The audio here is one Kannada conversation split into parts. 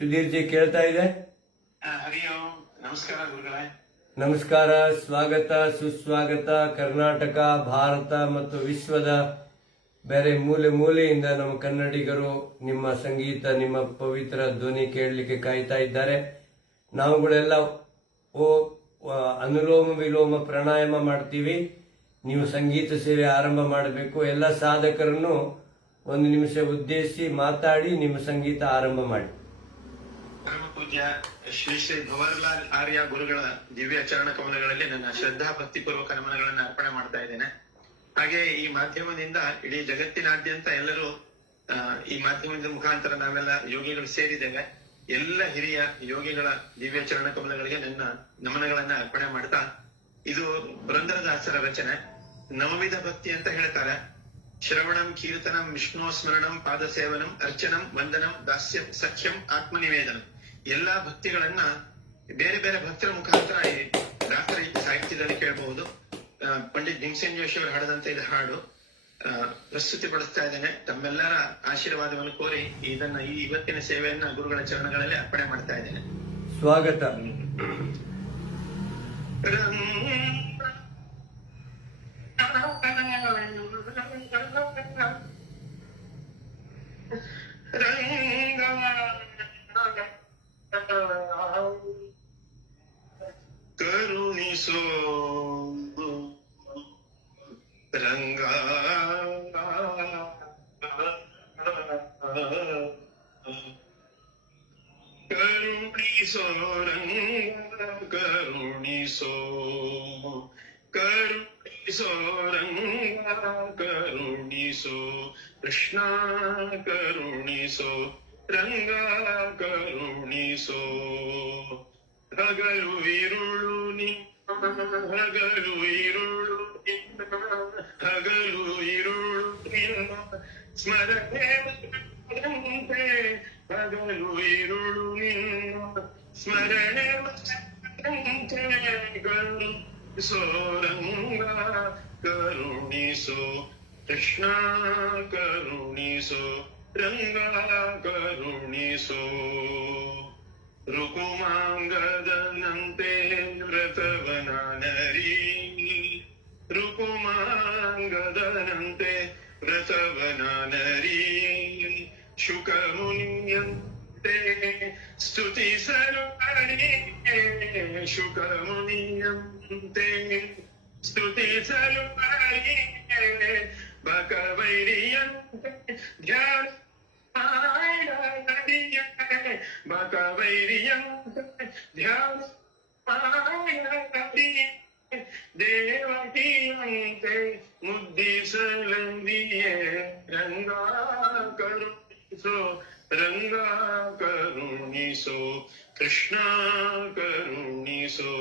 ಸುಧೀರ್ ಜಿ ಕೇಳ್ತಾ ಇದೆ? ಹರಿ ಓಂ. ನಮಸ್ಕಾರ ಗುರುಗಳೇ. ನಮಸ್ಕಾರ, ಸ್ವಾಗತ ಸುಸ್ವಾಗತ. ಕರ್ನಾಟಕ, ಭಾರತ ಮತ್ತು ವಿಶ್ವದ ಬೇರೆ ಮೂಲೆ ಮೂಲೆಯಿಂದ ನಮ್ಮ ಕನ್ನಡಿಗರು ನಿಮ್ಮ ಸಂಗೀತ, ನಿಮ್ಮ ಪವಿತ್ರ ಧ್ವನಿ ಕೇಳಲಿಕ್ಕೆ ಕಾಯ್ತಾ ಇದ್ದಾರೆ. ನಾವುಗಳೆಲ್ಲ ಅನುಲೋಮ ವಿಲೋಮ ಪ್ರಾಣಾಯಾಮ ಮಾಡ್ತೀವಿ. ನೀವು ಸಂಗೀತ ಸೇವೆ ಆರಂಭ ಮಾಡಬೇಕು. ಎಲ್ಲ ಸಾಧಕರನ್ನು 1 ನಿಮಿಷ ಉದ್ದೇಶಿಸಿ ಮಾತಾಡಿ ನಿಮ್ಮ ಸಂಗೀತ ಆರಂಭ ಮಾಡಿ. ಪರಮ ಪೂಜ್ಯ ಶ್ರೀ ಶ್ರೀ ಭವರ್ಲಾಲ್ ಆರ್ಯ ಗುರುಗಳ ದಿವ್ಯ ಚರಣ ಕಮಲಗಳಲ್ಲಿ ನನ್ನ ಶ್ರದ್ಧಾ ಭಕ್ತಿಪೂರ್ವಕ ನಮನಗಳನ್ನ ಅರ್ಪಣೆ ಮಾಡ್ತಾ ಇದ್ದೇನೆ. ಹಾಗೆ ಈ ಮಾಧ್ಯಮದಿಂದ ಇಡೀ ಜಗತ್ತಿನಾದ್ಯಂತ ಎಲ್ಲರೂ ಈ ಮಾಧ್ಯಮದ ಮುಖಾಂತರ ನಾವೆಲ್ಲ ಯೋಗಿಗಳು ಸೇರಿದ್ದೇವೆ. ಎಲ್ಲ ಹಿರಿಯ ಯೋಗಿಗಳ ದಿವ್ಯ ಚರಣ ಕಮಲಗಳಿಗೆ ನನ್ನ ನಮನಗಳನ್ನ ಅರ್ಪಣೆ ಮಾಡ್ತಾ, ಇದು ಪುರಂದರದಾಸರ ರಚನೆ. ನವವಿಧ ಭಕ್ತಿ ಅಂತ ಹೇಳ್ತಾರೆ. ಶ್ರವಣಂ, ಕೀರ್ತನಂ, ವಿಷ್ಣು ಸ್ಮರಣಂ, ಪಾದ ಸೇವನಂ, ಅರ್ಚನಂ, ವಂದನಂ, ದಾಸ್ಯಂ, ಸಖ್ಯಂ, ಆತ್ಮನಿವೇದನಂ. ಎಲ್ಲಾ ಭಕ್ತಿಗಳನ್ನ ಬೇರೆ ಬೇರೆ ಭಕ್ತರ ಮುಖಾಂತರ ದಾಸರ ಸಾಹಿತ್ಯದಲ್ಲಿ ಕೇಳಬಹುದು. ಪಂಡಿತ್ ಭೀಮಸೇನ್ ಜೋಶಿ ಅವರು ಹಾಡದಂತ ಇದು ಹಾಡು ಪ್ರಸ್ತುತಿ ಪಡಿಸ್ತಾ ಇದ್ದೇನೆ. ತಮ್ಮೆಲ್ಲರ ಆಶೀರ್ವಾದವನ್ನು ಕೋರಿ ಈ ಇವತ್ತಿನ ಸೇವೆಯನ್ನ ಗುರುಗಳ ಚರಣಗಳಲ್ಲಿ ಅರ್ಪಣೆ ಮಾಡ್ತಾ ಇದ್ದೇನೆ. ಸ್ವಾಗತ. ಕರುಣಿಸೋ ರಂಗ, ಕರುಣಿಸೋ ರಂಗ, ಕರುಣಿಸೋ, ಕರುಣಿಸೋ ರಂಗ, ಕರುಣಿಸೋ ಕೃಷ್ಣ, ಕರುಣಿಸೋ ರಂಗ, ಕರುಣಿಸೋ. ಹಗಲು ಇರುಳು ನಿನ್ನ, ಹಗಲು ಇರುಳು ನಿನ್ನ, ಹಗಲು ಇರುಳು ನಿನ್ನ ಸ್ಮರಣೆ ಬಂತೆ, ಹಗಲು ಇರುಳು ನಿನ್ನ ಸ್ಮರಣೆ ಬಂತೆ. ಕರುಣಿಸೋ ರಂಗ, ಕರುಣಿಸೋ ಕೃಷ್ಣ, ಕರುಣಿಸೋ ರಂಗ, ಕರುಣಿಸೋ. ರುಕುಮಾಂಗದನಂತೆ ವ್ರತವನ ನರಿ, ರುಕುಮಾಂಗದನಂತೆ ವ್ರತವನ ನರಿ. ಶುಕ ಮುನಿಯಂತೆ ಸ್ತುತಿಸಲು ಹರಿ, ಶುಕ ಮುನಿಯಂತೆ ಸ್ತುತಿಸಲು ಹರಿ. ಬಕವೈರಿಯಂತೆ ಧ್ಯಾನ ಬಕವೈರಿಯಂತೆ ಧ್ಯಾನ ದೇವಕಿಯಂತೆ ಮುದ್ದಿಸಲಂದಿಯೇ. ರಂಗ ಕರುಣಿಸೋ, ರಂಗ ಕರುಣಿಸೋ ಕೃಷ್ಣ, ಕರುಣಿಸೋ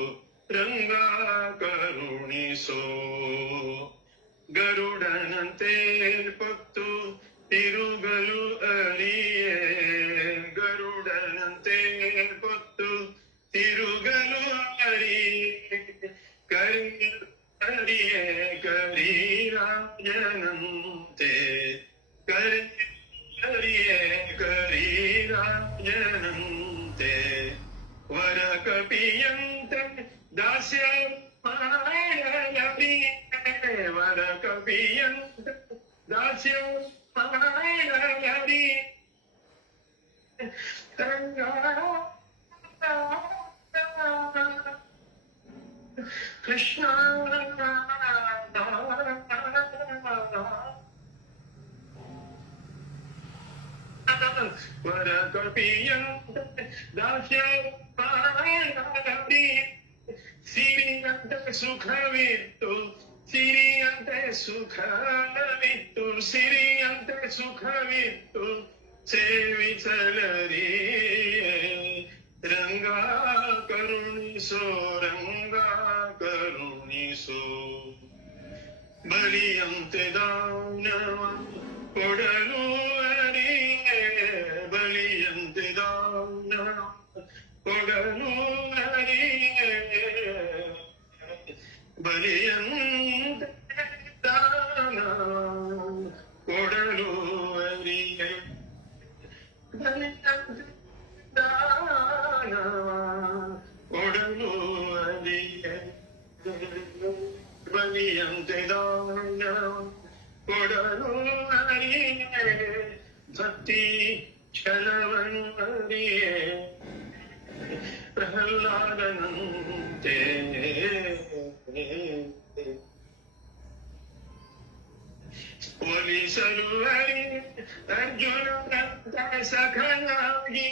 ರಂಗ, ಕರುಣಿಸೋ. ಗರುಡನಂತೆ ಪೊತ್ತು ತಿರುಗಲು ಅರಿಯೇ, ಗರುಡನಂತೆ ಪೊತ್ತು ತಿರುಗಲು ಅರಿಯೇ. ಕರಿಯೇ ಕರಿರಾಜನಂತೆ, ಕರಿಯೇ ಕರಿರಾಜನಂತೆ. ವರ ಕಪಿಯಂತೆ ದಾಸ್ಯ ಮಾಡಲರಿ, ವರ ಕಪಿಯಂತೆ ದಾಸ್ಯ ಮಾಡಲರಿ. ಕೃಷ್ಣ ವರ ಕಪಿಯಂತೆ ದಾಸ್ಯ ಮಾಡಲರಿ. ಸಿರಿಯಂತೆ ಸುಖವಿತ್ತು, ಸಿರಿಯಂತೆ ಸುಖವಿತ್ತು, ಸಿರಿಯಂತೆ ಸುಖವಿತ್ತು ಸೇವಿಸಲರಿ. ರಂಗ ಕರುಣಿಸೋ, ರಂಗ ಕರುಣಿಸೋ. ಬಲಿಯಂತೆ ದಾನವ ಕೊಡಲು ಅರಿಯೇ, ಬಲಿಯಂತೆ ದಾನವ ಕೊಡಲು ಅರಿಯೇ. ಬಲಿಯಂತೆ ದಾನ ಕೊಡಲು ಅರಿಯೇ. ಬಲಿಯಂತೆ ಕೊಡಲು ಅರಿಯ ಬಲಿಯಂತೆ ದಾನ ಕೊಡಲು ಅರಿಯ ಭಕ್ತಿ ಛಲವನ್ನರಿಯೇ ಪ್ರಹ್ಲಾದನಂತೆ ಒಲಿಸಲು ಅರಿ ಅರ್ಜುನನಂತ ಸಖನಾಗಿ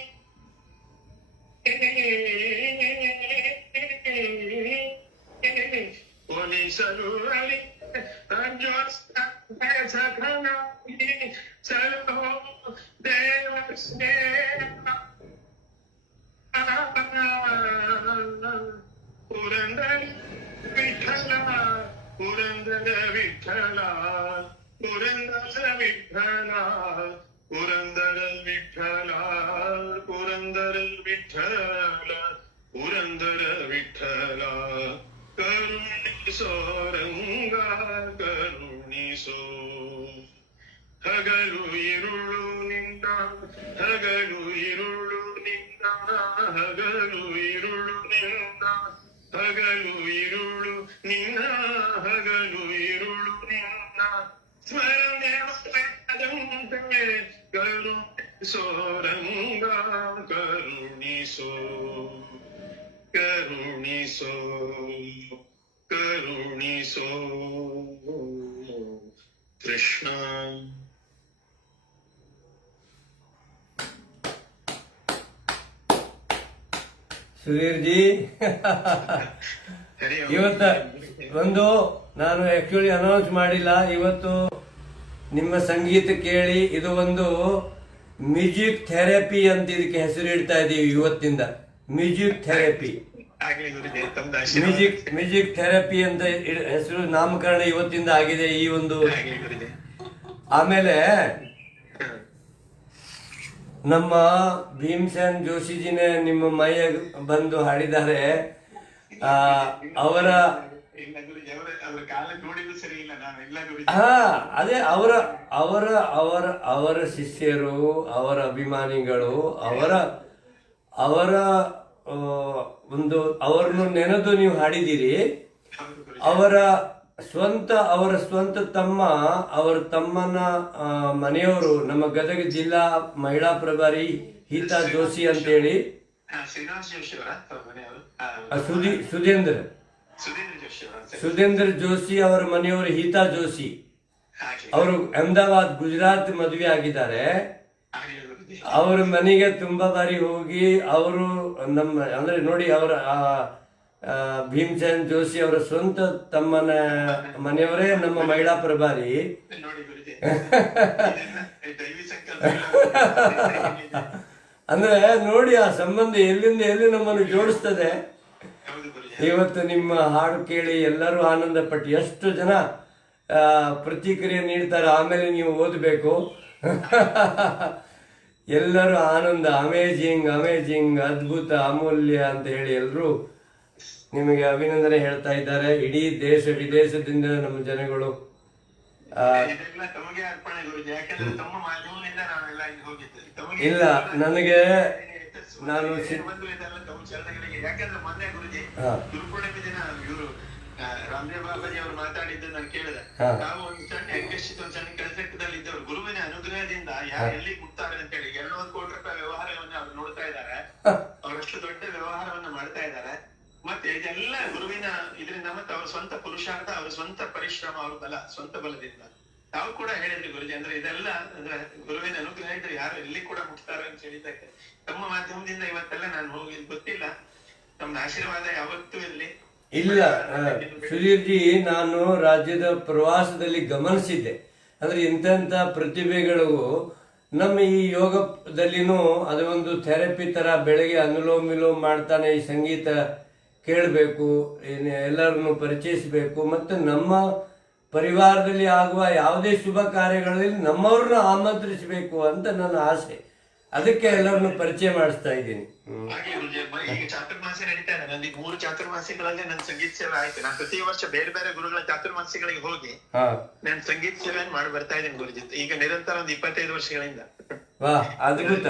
ಒಲಿಸಲು ಅರಿ ಅರ್ಜುನನಂತ ಸಖನಾಗಿ ಸಲಹೋ ದೇವ ಸ್ನೇಹ ಪುರಂದರ ವಿಠಲ ಪುರಂದರ ವಿಠಲ ಪುರಂದರ ವಿಠಲ ಪುರಂದರ ವಿಠಲ ಪುರಂದರ ವಿಠಲ ಪುರಂದರ ವಿಠಲ ಕರುಣಿಸೋ ರಂಗ ಕರುಣಿಸೋ ಹಗಲು ಇರುಳು ನಿಂದ ಹಗಲು ಇರುಳು ನಿಂದ ಹಗಲು ಇರುಳು ನಿಂದ ಹಗಲು ಇರುಳು ನಿನ್ನ ಹಗಲು ಇರುಳು ನಿನ್ನ ಸ್ಮರಣೆ ಮಾಡದಂತೆ ಕರುಣಿಸೋ ರಂಗ ಕರುಣಿಸೋ ಕರುಣಿಸೋ ಕರುಣಿಸೋ ಕೃಷ್ಣ. ಸುಧೀರ್ ಜಿ ಇವತ್ತ ಒಂದು ನಾನು ಆಕ್ಚುಲಿ ಅನೌನ್ಸ್ ಮಾಡಿಲ್ಲ, ಇವತ್ತು ನಿಮ್ಮ ಸಂಗೀತ ಕೇಳಿ ಇದು ಒಂದು ಮ್ಯೂಸಿಕ್ ಥೆರಪಿ ಅಂತ ಇದಕ್ಕೆ ಹೆಸರು ಇಡ್ತಾ ಇದೀವಿ ಇವತ್ತಿಂದ. ಮ್ಯೂಸಿಕ್ ಥೆರಪಿ, ಮ್ಯೂಸಿಕ್ ಥೆರಪಿ ಅಂತ ಹೆಸರು ನಾಮಕರಣ ಇವತ್ತಿಂದ ಆಗಿದೆ ಈ ಒಂದು. ಆಮೇಲೆ ನಮ್ಮ ಭೀಮಸೇನ್ ಜೋಶಿಜಿನೇ ನಿಮ್ಮ ಮೈಯ ಬಂದು ಹಾಡಿದ್ದಾರೆ. ಅವರ ಅದೇ ಅವರ ಅವರ ಅವರ ಅವರ ಶಿಷ್ಯರು, ಅವರ ಅಭಿಮಾನಿಗಳು, ಅವರ ಒಂದು ಅವರನ್ನು ನೆನೆದು ನೀವು ಹಾಡಿದ್ದೀರಿ. ಅವರ ಸ್ವಂತ ತಮ್ಮ, ಅವರ ತಮ್ಮನ ಮನೆಯವರು ನಮ್ಮ ಗದಗ ಜಿಲ್ಲಾ ಮಹಿಳಾ ಪ್ರಭಾರಿ ಗೀತಾ ಜೋಶಿ ಅಂತೇಳಿ, ಸುಧೇಂದ್ರ ಜೋಶಿ ಅವರ ಮನೆಯವರು ಗೀತಾ ಜೋಶಿ ಅವರು ಅಹಮದಾಬಾದ್ ಗುಜರಾತ್ ಮದುವೆ ಆಗಿದ್ದಾರೆ. ಅವರ ಮನೆಗೆ ತುಂಬಾ ಬಾರಿ ಹೋಗಿ ಅವರು ನಮ್ಮ ಅಂದ್ರೆ ನೋಡಿ ಅವರ ಭೀಮಸೇನ್ ಜೋಶಿ ಅವರ ಸ್ವಂತ ತಮ್ಮನ ಮನೆಯವರೇ ನಮ್ಮ ಮಹಿಳಾ ಪ್ರಭಾರಿ. ಅಂದ್ರೆ ನೋಡಿ ಆ ಸಂಬಂಧ ಎಲ್ಲಿಂದ ಎಲ್ಲಿ ನಮ್ಮನ್ನು ಜೋಡಿಸ್ತದೆ. ಇವತ್ತು ನಿಮ್ಮ ಹಾಡು ಕೇಳಿ ಎಲ್ಲರೂ ಆನಂದ ಪಟ್ಟು ಎಷ್ಟು ಜನ ಪ್ರತಿಕ್ರಿಯೆ ನೀಡ್ತಾರೆ, ಆಮೇಲೆ ನೀವು ಓದಬೇಕು. ಎಲ್ಲರೂ ಆನಂದ, ಅಮೇಜಿಂಗ್ ಅಮೇಜಿಂಗ್, ಅದ್ಭುತ, ಅಮೂಲ್ಯ ಅಂತ ಹೇಳಿ ಎಲ್ಲರೂ ನಿಮಗೆ ಅಭಿನಂದನೆ ಹೇಳ್ತಾ ಇದ್ದಾರೆ. ಇಡೀ ದೇಶ ವಿದೇಶದಿಂದ ನಮ್ಮ ಜನಗಳು ಇಲ್ಲ ನನಗೆ ನಾನು ಯಾಕಂದ್ರೆ ಮೊನ್ನೆ ಗುರುಜಿ ಗುರುಪೂರ್ಣಿಮೆ ದಿನ ಇವರು ರಾಮದೇವ್ ಬಾಬಾಜಿ ಅವರು ಮಾತಾಡಿದ್ದು ನಾನು ಕೇಳಿದೆ. ನಾವು ಒಂದು ಸಣ್ಣ ಯಜ್ಞಶಿತ ಒಂದು ಸಣ್ಣ ಕೆಲಸದಲ್ಲಿ ಇದ್ದವರು ಗುರುವಿನ ಅನುಗ್ರಹದಿಂದ ಯಾರು ಎಲ್ಲಿ ಮುಟ್ತಾರೆ ಅಂತ ಹೇಳಿ 200 ಕೋಟಿ ರೂಪಾಯಿ ವ್ಯವಹಾರವನ್ನು ಅವ್ರು ನೋಡ್ತಾ ಇದ್ದಾರೆ. ಅವರಷ್ಟು ದೊಡ್ಡ ವ್ಯವಹಾರವನ್ನು ಮಾಡ್ತಾ ಇದ್ದಾರೆ. ಮತ್ತೆ ಇದೆಲ್ಲ ಗುರುವಿನ ಇದರಿಂದ ಮತ್ತೆ ಅವ್ರ ಸ್ವಂತ ಪುರುಷಾರ್ಥ, ಅವ್ರ ಸ್ವಂತ ಪರಿಶ್ರಮ, ಅವ್ರ ಬಲ, ಸ್ವಂತ ಬಲದಿಂದ. ತಾವು ಕೂಡ ಹೇಳಿದ್ರಿ ಗುರುಜಿ, ಅಂದ್ರೆ ಇದೆಲ್ಲ ಅಂದ್ರೆ ಗುರುವಿನ ಅನುಗ್ರಹ ಇದ್ರೆ ಯಾರು ಎಲ್ಲಿ ಕೂಡ ಮುಟ್ತಾರೆ ಅಂತ ಹೇಳಿದ್ದಕ್ಕೆ ತಮ್ಮ ಮಾಧ್ಯಮದಿಂದ ಇವತ್ತೆಲ್ಲ ನಾನು ಹೋಗಿ ಗೊತ್ತಿಲ್ಲ. ತಮ್ಮ ಆಶೀರ್ವಾದ ಯಾವತ್ತೂ ಇರ್ಲಿ. ಇಲ್ಲ ಸುಧೀರ್ ಜಿ, ನಾನು ರಾಜ್ಯದ ಪ್ರವಾಸದಲ್ಲಿ ಗಮನಿಸಿದ್ದೆ. ಅಂದ್ರೆ ಇಂಥ ಪ್ರತಿಭೆಗಳು ನಮ್ಮ ಈ ಯೋಗದಲ್ಲಿನೂ ಅದು ಒಂದು ಥೆರಪಿ ತರ. ಬೆಳಗ್ಗೆ ಅನುಲೋಮ ವಿಲೋಮ ಮಾಡ್ತಾನೆ ಈ ಸಂಗೀತ ಕೇಳಬೇಕು, ಎಲ್ಲರನ್ನು ಪರಿಚಯಿಸಬೇಕು, ಮತ್ತು ನಮ್ಮ ಪರಿವಾರದಲ್ಲಿ ಆಗುವ ಯಾವುದೇ ಶುಭ ಕಾರ್ಯಗಳಲ್ಲಿ ನಮ್ಮವ್ರನ್ನ ಆಮಂತ್ರಿಸಬೇಕು ಅಂತ ನನ್ನ ಆಸೆ. ಅದಕ್ಕೆ ಎಲ್ಲರನ್ನು ಪರಿಚಯ ಮಾಡಿಸ್ತಾ ಇದ್ದೀನಿ. ಈಗ ಚಾತುರ್ಮಾಸ ನಡೀತಾ ಇದೆ. ನಂದು 3 ಚಾತುರ್ಮಾಸಿಗಳಲ್ಲಿ ನನ್ನ ಸಂಗೀತ ಸೇವೆ ಆಯ್ತು. ನಾನು ಪ್ರತಿ ವರ್ಷ ಬೇರೆ ಬೇರೆ ಗುರುಗಳ ಚಾತುರ್ಮಾಸಿಗಳಿಗೆ ಹೋಗಿ ನಾನು ಸಂಗೀತ ಸೇವೆಯನ್ನು ಮಾಡಿ ಬರ್ತಾ ಇದ್ದೀನಿ ಗುರುಜಿ. ಈಗ ನಿರಂತರ ಒಂದು 25 ವರ್ಷಗಳಿಂದ. ವಾ, ಅದ್ಭುತ.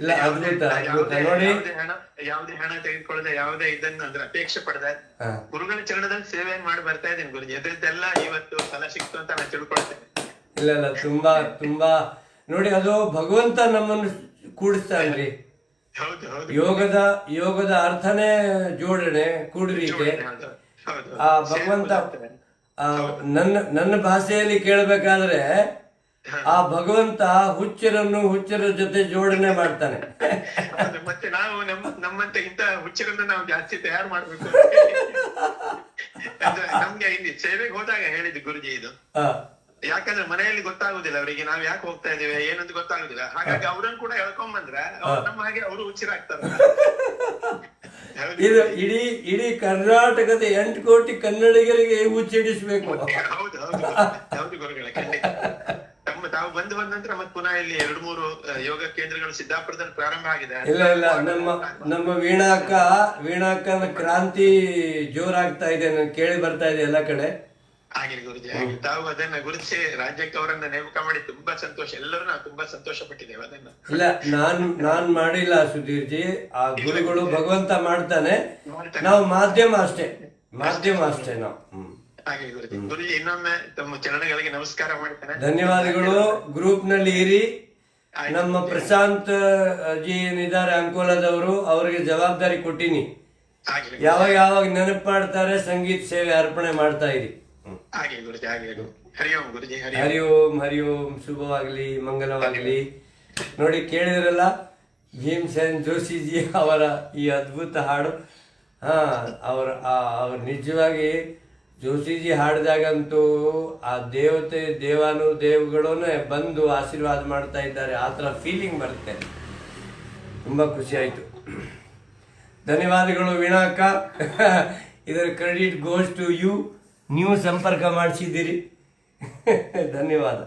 ಇಲ್ಲ ಅದ್ಭುತ ಅದ್ಭುತ ಯಾವುದೇ ನೋಡಿ. ಯಾವುದೇ ಹಣ ತೆಗೆದುಕೊಳ್ಳದೆ ಯಾವುದೇ ಇದನ್ನ ಅಂದ್ರೆ ಅಪೇಕ್ಷೆ ಪಡೆದ ಹಾ. ಗುರುಗಳ ಚರಣದಲ್ಲಿ ಸೇವೆಯನ್ನು ಮಾಡಿ ಬರ್ತಾ ಇದ್ದೀನಿ ಗುರುಜಿ. ಅದರದ್ದೆಲ್ಲ ಇವತ್ತು ಫಲ ಸಿಕ್ತು ಅಂತ ನಾನು ತಿಳ್ಕೊಳ್ತೇನೆ. ಇಲ್ಲ ಇಲ್ಲ, ತುಂಬಾ ತುಂಬಾ ನೋಡಿ, ಅದು ಭಗವಂತ ನಮ್ಮನ್ನು ಕೂಡಿಸ್ತಾನ್ರಿ. ಹೌದು ಹೌದು ಯೋಗದ ಅರ್ಥನೇ ಜೋಡಣೆ, ಕೂಡುವಿಕೆ. ಹೌದು, ಹೌದು. ಆ ಭಗವಂತ ನನ್ನ ಭಾಷೆಯಲ್ಲಿ ಕೇಳಬೇಕಾದ್ರೆ ಆ ಭಗವಂತ ಹುಚ್ಚರ ಜೊತೆ ಜೋಡಣೆ ಮಾಡ್ತಾನೆ. ಹೌದು, ಮತ್ತೆ ನಾವು ನಮ್ಮಂತೆ ಇಂತ ಹುಚ್ಚರನ್ನ ನಾವು ಜಾಸ್ತಿ ತಯಾರು ಮಾಡ್ಬೇಕು. ಅಂದ್ರೆ ನಮ್ಗೆ ಇಲ್ಲಿ ಸೇವೆಗೆ ಹೋದಾಗ ಹೇಳಿದ್ದು ಗುರುಜಿ ಇದು. ಆ, ಯಾಕಂದ್ರೆ ಮನೆಯಲ್ಲಿ ಗೊತ್ತಾಗುದಿಲ್ಲ ಅವರಿಗೆ ನಾವ್ ಯಾಕೆ ಹೋಗ್ತಾ ಇದೀವಿ ಏನಂತ ಗೊತ್ತಾಗುದಿಲ್ಲ. ಹಾಗಾಗಿ ಅವ್ರನ್ನ ಕೂಡ ಹೇಳ್ಕೊಂಡ್ ಬಂದ್ರೆ ನಮ್ಮ ಹಾಗೆ ಅವರು ಹುಚ್ಚರಾಗ್ತಾರ. ಇದು ಇಡೀ ಕರ್ನಾಟಕದ 8 ಕೋಟಿ ಕನ್ನಡಿಗರಿಗೆ ಹುಚ್ಚಿಡಿಸ್ಬೇಕು. ಹೌದು ಹೌದು ಹೌದು ಗುರುಗಳೇ, ಖಂಡಿತ. ತಾವು ಬಂದ ನಂತರ ಮತ್ತೆ ಪುನಃ ಇಲ್ಲಿ 2-3 ಯೋಗ ಕೇಂದ್ರಗಳು ಸಿದ್ದಾಪುರದಲ್ಲಿ ಪ್ರಾರಂಭ ಆಗಿದೆ. ಇಲ್ಲ ನಮ್ಮ ವೀಣಾಕ್ಕನ ಕ್ರಾಂತಿ ಜೋರಾಗ್ತಾ ಇದೆ, ನಾನು ಕೇಳಿ ಬರ್ತಾ ಇದೆ ಎಲ್ಲ ಕಡೆ. ಹಾಗೆ ಗುರುಜಿ, ಹಾಗೆ ತಾವು ಅದನ್ನ ಗುರುತಿಸಿ ರಾಜ್ಯಕ್ಕೆ ಅವರನ್ನ ನೇಮಕ ಮಾಡಿ ತುಂಬಾ ಸಂತೋಷ. ಎಲ್ಲರೂ ನಾವು ತುಂಬಾ ಸಂತೋಷ ಪಟ್ಟಿದ್ದೇವೆ ಅದನ್ನ. ಇಲ್ಲ, ನಾನ್ ಮಾಡಿಲ್ಲ ಸುಧೀರ್ಜಿ, ಆ ಗುರುಗಳು ಭಗವಂತ ಮಾಡ್ತಾನೆ, ನಾವು ಮಾಧ್ಯಮ ಅಷ್ಟೇ ನಾವು. ಹಾಗೆ ಗುರುಜಿ, ಗುರುಜಿ ಇನ್ನೊಮ್ಮೆ ತಮ್ಮ ಚರಣಗಳಿಗೆ ನಮಸ್ಕಾರ ಮಾಡ್ತೇನೆ. ಧನ್ಯವಾದಗಳು. ಗ್ರೂಪ್ ನಲ್ಲಿ ಇರಿ. ನಮ್ಮ ಪ್ರಶಾಂತ್ ಜಿ ಏನಿದ್ದಾರೆ ಅಂಕೋಲಾದವರು, ಅವರಿಗೆ ಜವಾಬ್ದಾರಿ ಕೊಟ್ಟಿನಿ. ಯಾವಾಗ ನೆನಪು ಮಾಡ್ತಾರೆ ಸಂಗೀತ ಸೇವೆ ಅರ್ಪಣೆ ಮಾಡ್ತಾ ಇರಿ. ಹಾಗೆ ಗುರುಜಿ, ಹಾಗೆ ಹರಿ ಓಂ ಗುರುಜಿ, ಹರಿ ಓಂ. ಶುಭವಾಗ್ಲಿ, ಮಂಗಲವಾಗ್ಲಿ. ನೋಡಿ, ಕೇಳಿದ್ರಲ್ಲ ಭೀಮಸೇನ್ ಜೋಶಿಜಿ ಅವರ ಈ ಅದ್ಭುತ ಹಾಡು. ಅವ್ರು ನಿಜವಾಗಿ ಜೋಶಿಜಿ ಹಾಡಿದಾಗಂತೂ ಆ ದೇವಾನುದೇವಗಳನ್ನೇ ಬಂದು ಆಶೀರ್ವಾದ ಮಾಡ್ತಾ ಇದ್ದಾರೆ, ಆ ಥರ ಫೀಲಿಂಗ್ ಬರುತ್ತೆ. ತುಂಬ ಖುಷಿ ಆಯಿತು. ಧನ್ಯವಾದಗಳು ವೀಣಾಕ್ಕ. ಇದರ ಕ್ರೆಡಿಟ್ ಗೋಸ್ ಟು ಯು. ನೀವು ಸಂಪರ್ಕ ಮಾಡಿಸಿದ್ದೀರಿ. ಧನ್ಯವಾದ.